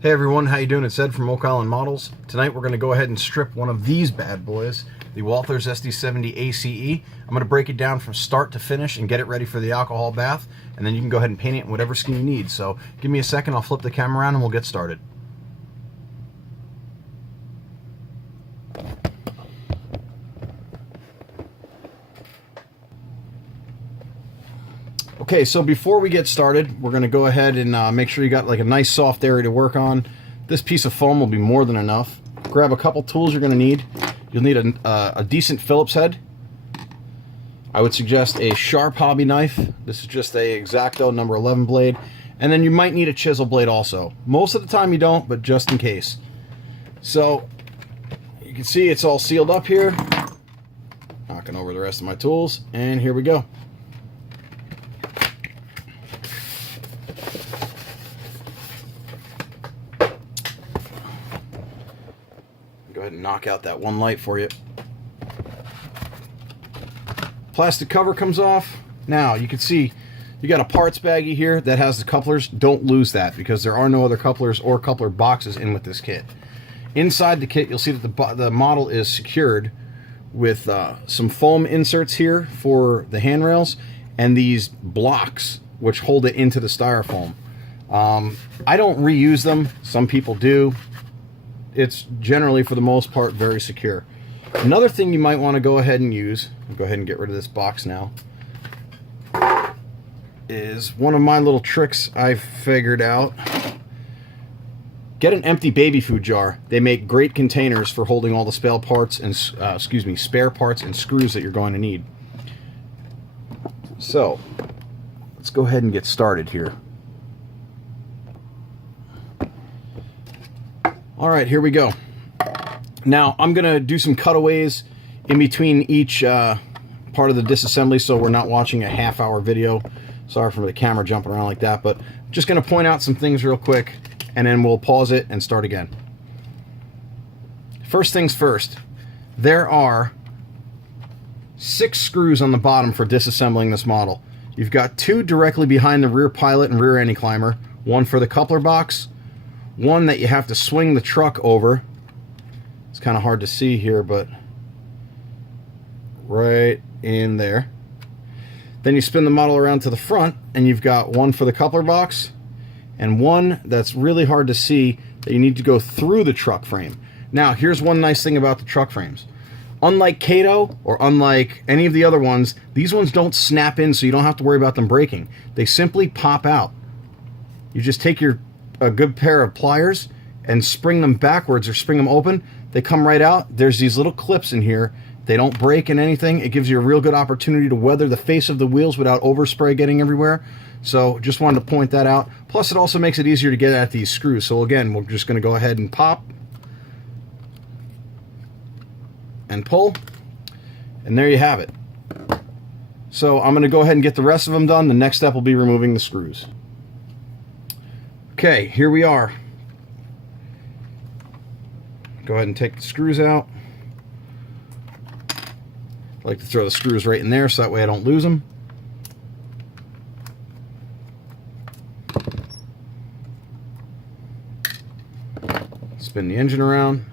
Hey everyone, how you doing? It's Ed from Oak Island Models. Tonight we're going to go ahead and strip one of these bad boys, the Walthers SD70ACE. I'm going to break it down from start to finish and get it ready for the alcohol bath, and then you can go ahead and paint it in whatever skin you need. So give me a second, I'll flip the camera around and we'll get started. Okay, so before we get started, we're going to go ahead and make sure you got like a nice soft area to work on. This piece of foam will be more than enough. Grab a couple tools you're going to need. You'll need a decent Phillips head. I would suggest a sharp hobby knife. This is just a X-Acto number 11 blade. And then you might need a chisel blade also. Most of the time you don't, but just in case. So, you can see it's all sealed up here. Knocking over the rest of my tools, and here we go. Go ahead and knock out that one light for you. Plastic cover comes off. Now you can see you got a parts baggie here that has the couplers. Don't lose that because there are no other couplers or coupler boxes in with this kit. Inside the kit you'll see that the model is secured with some foam inserts here for the handrails and these blocks which hold it into the styrofoam. I don't reuse them. Some people do. It's generally, for the most part, very secure. Another thing you might want to go ahead and use, I'll go ahead and get rid of this box now, is one of my little tricks I've figured out. Get an empty baby food jar. They make great containers for holding all the spare parts and spare parts and screws that you're going to need. So, let's go ahead and get started here. Alright, here we go. Now, I'm going to do some cutaways in between each part of the disassembly so we're not watching a half-hour video. Sorry for the camera jumping around like that, but I'm just going to point out some things real quick, and then we'll pause it and start again. First things first, there are 6 screws on the bottom for disassembling this model. You've got 2 directly behind the rear pilot and rear anti-climber, 1 for the coupler box, 1 that you have to swing the truck over. It's kind of hard to see here, but right in there. Then you spin the model around to the front, and you've got 1 for the coupler box, and 1 that's really hard to see that you need to go through the truck frame. Now, here's one nice thing about the truck frames. Unlike Kato, or unlike any of the other ones, these ones don't snap in, so you don't have to worry about them breaking. They simply pop out. You just take a good pair of pliers and spring them backwards or spring them open. They come right out. There's these little clips in here. They don't break in anything. It gives you a real good opportunity to weather the face of the wheels without overspray getting everywhere. So just wanted to point that out. Plus it also makes it easier to get at these screws. So again, we're just going to go ahead and pop and pull, and there you have it. So I'm going to go ahead and get the rest of them done. The next step will be removing the screws. Okay, here we are. Go ahead and take the screws out. I like to throw the screws right in there so that way I don't lose them. Spin the engine around.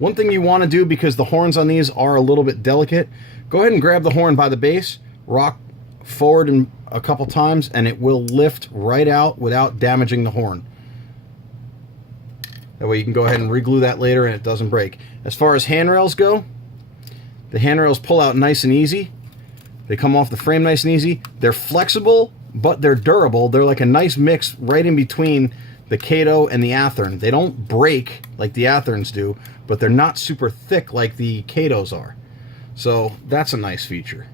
One thing you want to do, because the horns on these are a little bit delicate, go ahead and grab the horn by the base, rock forward and a couple times, and it will lift right out without damaging the horn. That way you can go ahead and re-glue that later and it doesn't break. As far as handrails go, the handrails pull out nice and easy. They come off the frame nice and easy. They're flexible, but they're durable. They're like a nice mix right in between the Kato and the Athearn. They don't break like the Athearns do, but they're not super thick like the Katos are. So that's a nice feature.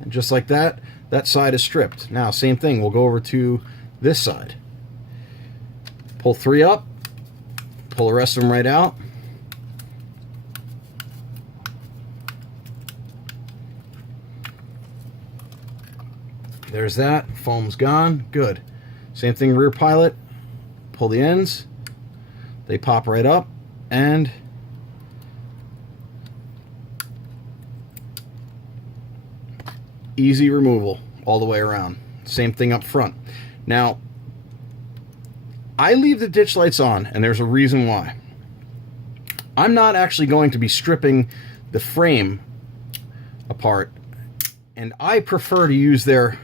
And just like that, that side is stripped. Now, same thing, we'll go over to this side. Pull 3 up, pull the rest of them right out. There's that, foam's gone, good. Same thing, rear pilot, pull the ends, they pop right up, and easy removal all the way around. Same thing up front. Now, I leave the ditch lights on, and there's a reason why. I'm not actually going to be stripping the frame apart, and I prefer to use their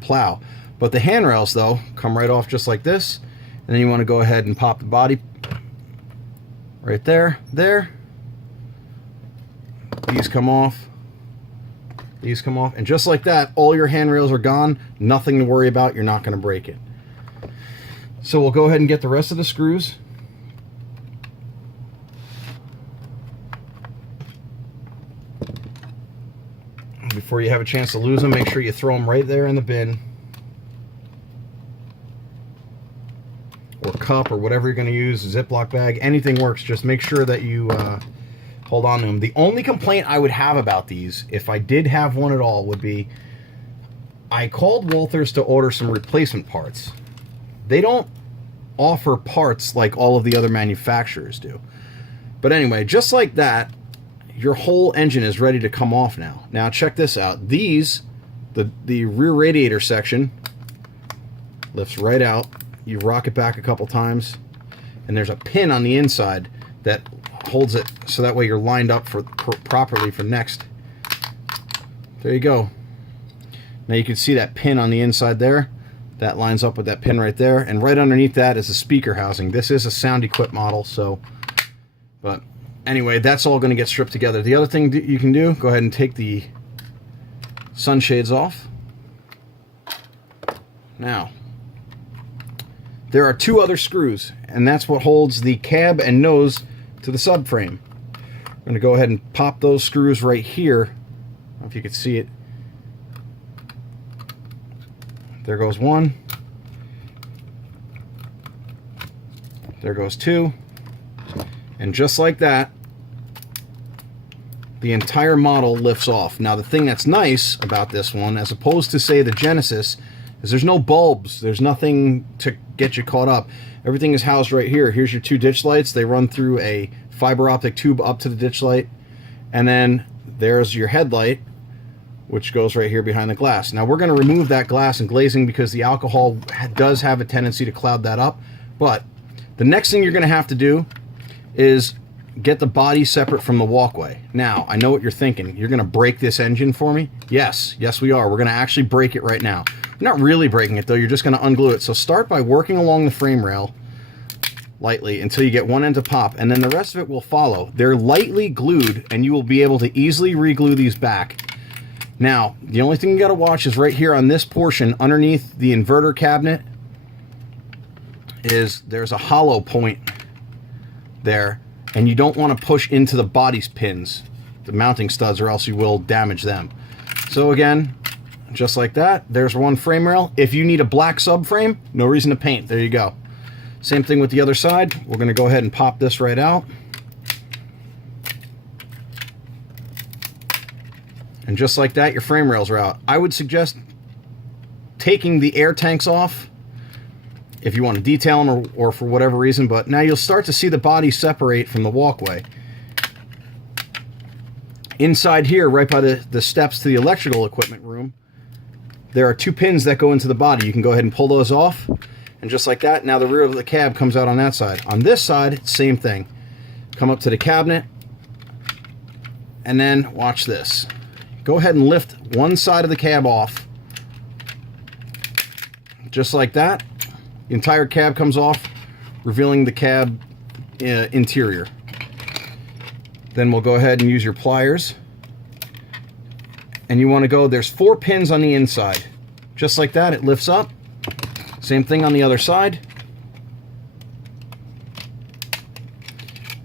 plow. But the handrails, though, come right off just like this, and then you want to go ahead and pop the body right there. These come off. These come off, and just like that, all your handrails are gone. Nothing to worry about. You're not going to break it. So we'll go ahead and get the rest of the screws. Before you have a chance to lose them, make sure you throw them right there in the bin or cup or whatever you're going to use, Ziploc bag, anything works. Just make sure that you hold on to them. The only complaint I would have about these, if I did have one at all, would be I called Walthers to order some replacement parts. They don't offer parts like all of the other manufacturers do. But anyway, just like that, your whole engine is ready to come off now. Now check this out. These, the rear radiator section lifts right out. You rock it back a couple times, and there's a pin on the inside that holds it so that way you're lined up properly for next. There you go. Now you can see that pin on the inside there. That lines up with that pin right there, and right underneath that is a speaker housing. This is a Sound Equip model, so, but anyway, that's all going to get stripped together. The other thing you can do, go ahead and take the sunshades off. Now, there are two other screws, and that's what holds the cab and nose to the subframe. I'm going to go ahead and pop those screws right here. I don't know if you can see it. There goes one. There goes two. And just like that, the entire model lifts off. Now the thing that's nice about this one, as opposed to say the Genesis, is there's no bulbs. There's nothing to get you caught up. Everything is housed right here. Here's your two ditch lights. They run through a fiber optic tube up to the ditch light. And then there's your headlight, which goes right here behind the glass. Now we're going to remove that glass and glazing because the alcohol does have a tendency to cloud that up. But the next thing you're going to have to do is get the body separate from the walkway. Now, I know what you're thinking. You're going to break this engine for me? Yes, we are. We're going to actually break it right now. You're not really breaking it though, you're just going to unglue it. So start by working along the frame rail lightly until you get one end to pop, and then the rest of it will follow. They're lightly glued, and you will be able to easily re-glue these back. Now, the only thing you got to watch is right here on this portion underneath the inverter cabinet is there's a hollow point there, and you don't want to push into the body pins, the mounting studs, or else you will damage them. So again, just like that, there's one frame rail. If you need a black subframe, no reason to paint. There you go. Same thing with the other side. We're going to go ahead and pop this right out. And just like that, your frame rails are out. I would suggest taking the air tanks off if you want to detail them or for whatever reason, but now you'll start to see the body separate from the walkway. Inside here, right by the steps to the electrical equipment room, there are two pins that go into the body. You can go ahead and pull those off, and just like that, now the rear of the cab comes out on that side. On this side, same thing. Come up to the cabinet, and then watch this. Go ahead and lift one side of the cab off. Just like that. The entire cab comes off, revealing the cab interior. Then we'll go ahead and use your pliers. And you want to go, there's 4 pins on the inside. Just like that, it lifts up. Same thing on the other side.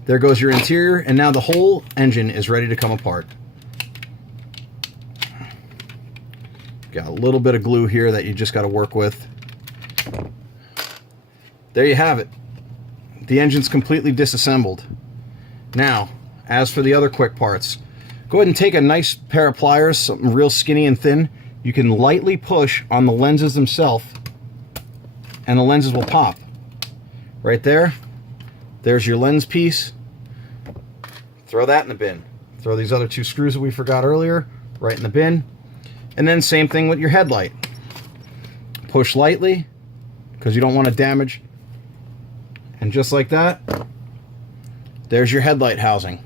There goes your interior, and now the whole engine is ready to come apart. Got a little bit of glue here that you just got to work with. There you have it. The engine's completely disassembled. Now, as for the other quick parts, go ahead and take a nice pair of pliers, something real skinny and thin. You can lightly push on the lenses themselves, and the lenses will pop. Right there. There's your lens piece. Throw that in the bin. Throw these other 2 screws that we forgot earlier right in the bin. And then same thing with your headlight. Push lightly, because you don't want to damage And just like that, there's your headlight housing.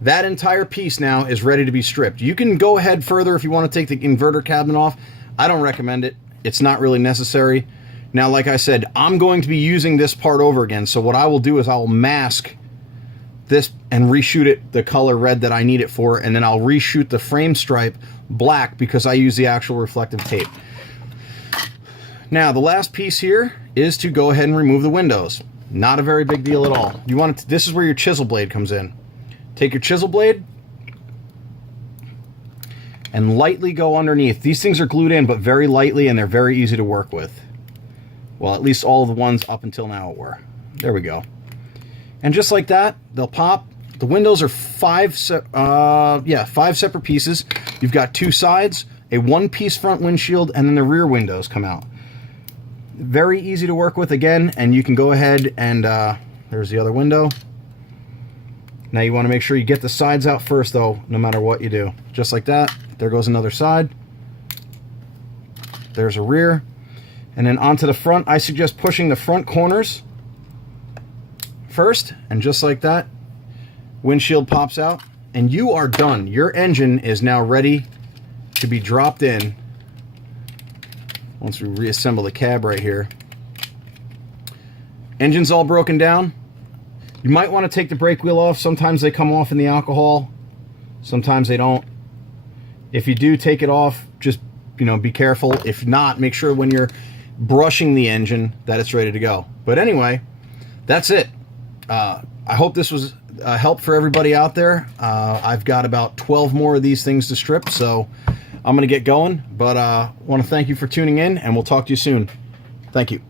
That entire piece now is ready to be stripped. You can go ahead further if you want to take the inverter cabinet off. I don't recommend it. It's not really necessary. Now, like I said, I'm going to be using this part over again. So what I will do is I'll mask this and reshoot it the color red that I need it for, and then I'll reshoot the frame stripe black because I use the actual reflective tape. Now, the last piece here is to go ahead and remove the windows. Not a very big deal at all. You want it to, this is where your chisel blade comes in. Take your chisel blade and lightly go underneath. These things are glued in, but very lightly, and they're very easy to work with. Well, at least all of the ones up until now were. There we go. And just like that, they'll pop. The windows are five separate pieces. You've got two sides, a one-piece front windshield, and then the rear windows come out. Very easy to work with again, and you can go ahead and there's the other window. Now you want to make sure you get the sides out first, though, no matter what you do. Just like that. There goes another side. There's a rear. And then onto the front, I suggest pushing the front corners first, and just like that, windshield pops out, and you are done. Your engine is now ready to be dropped in. Once we reassemble the cab right here. Engine's all broken down. You might want to take the brake wheel off. Sometimes they come off in the alcohol. Sometimes they don't. If you do take it off, just, you know, be careful. If not, make sure when you're brushing the engine that it's ready to go. But anyway, that's it. I hope this was a help for everybody out there. I've got about 12 more of these things to strip, so I'm going to get going. But I want to thank you for tuning in, and we'll talk to you soon. Thank you.